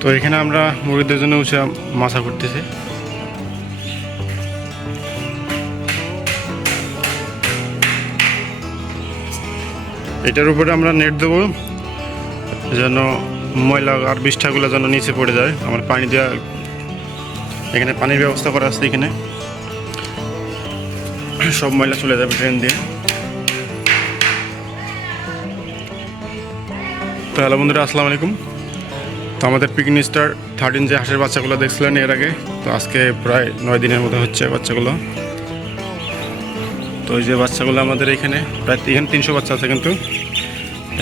তো এখানে আমরা মুরগিদের জন্য উঁচা মাছা করতেছি। এটার উপরে আমরা নেট দেবো যেন ময়লা আর বিষ্ঠাগুলো যেন নিচে পড়ে যায়। আমার পানি দেওয়া, এখানে পানির ব্যবস্থা করা আছে, এখানে সব ময়লা চলে যাবে ড্রেন দিয়ে। তো হ্যালো বন্ধুরা, আসসালামু আলাইকুম। তো আমাদের পিকনিক স্টার 13 যে হাঁসের বাচ্চাগুলো দেখছিলেন এর আগে, তো আজকে প্রায় 9 দিনের মতো হচ্ছে বাচ্চাগুলো। তো এই যে বাচ্চাগুলো আমাদের এখানে প্রায় 300 বাচ্চা আছে, কিন্তু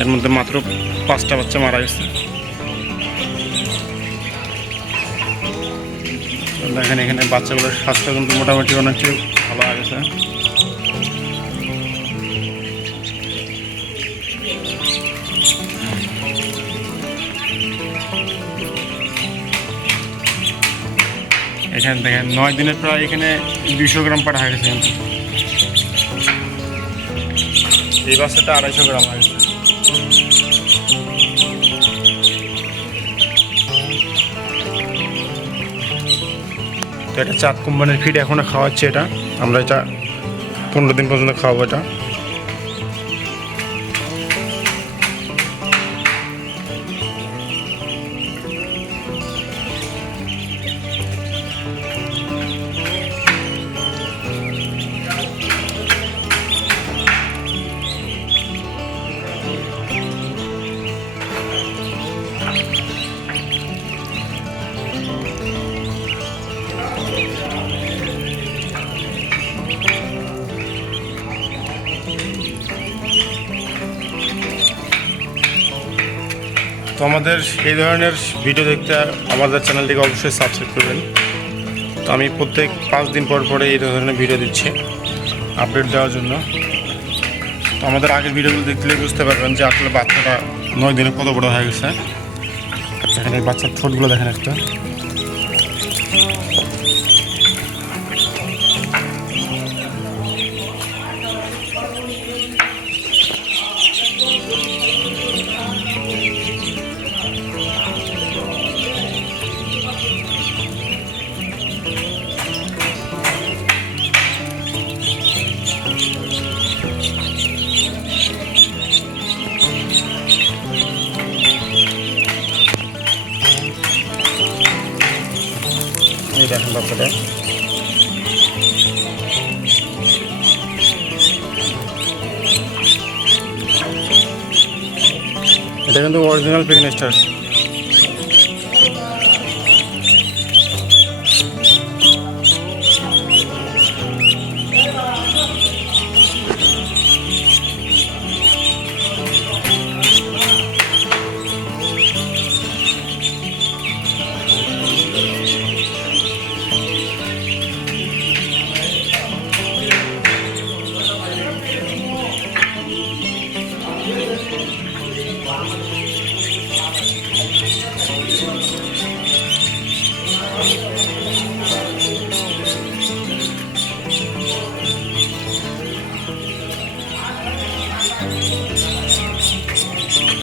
এর মধ্যে মাত্র 5টা বাচ্চা মারা গেছে। দেখেন এখানে বাচ্চাগুলোর স্বাস্থ্য কিন্তু মোটামুটি অনেকটাই ভালো হয়ে গেছে। এখানে দেখেন 9 দিনের প্রায় এখানে 200 গ্রাম পাঠা হয়ে গেছে, কিন্তু এই বাচ্চাটা 250 গ্রাম হয়ে গেছে। তো এটা চাঁদ কোম্পানির ফিড এখনো খাওয়াচ্ছে। এটা আমরা এটা 15 দিন পর্যন্ত খাওয়াবো এটা। তো আমাদের এই ধরনের ভিডিও দেখতে আমাদের চ্যানেলটিকে অবশ্যই সাবস্ক্রাইব করবেন। তো আমি প্রত্যেক 5 দিন পর পরে এই ধরনের ভিডিও দিচ্ছি আপডেট দেওয়ার জন্য। তো আমাদের আগের ভিডিওগুলো দেখলে বুঝতে পারবেন যে আসলে বাচ্চাটা 9 দিনে কত বড় হয়ে গেছে। এখানে বাচ্চার ঠোঁটগুলো দেখেন একটা। এই দেখেন বাচ্চাটা। এটা কিন্তু অরিজিনাল পিকনিক স্টার।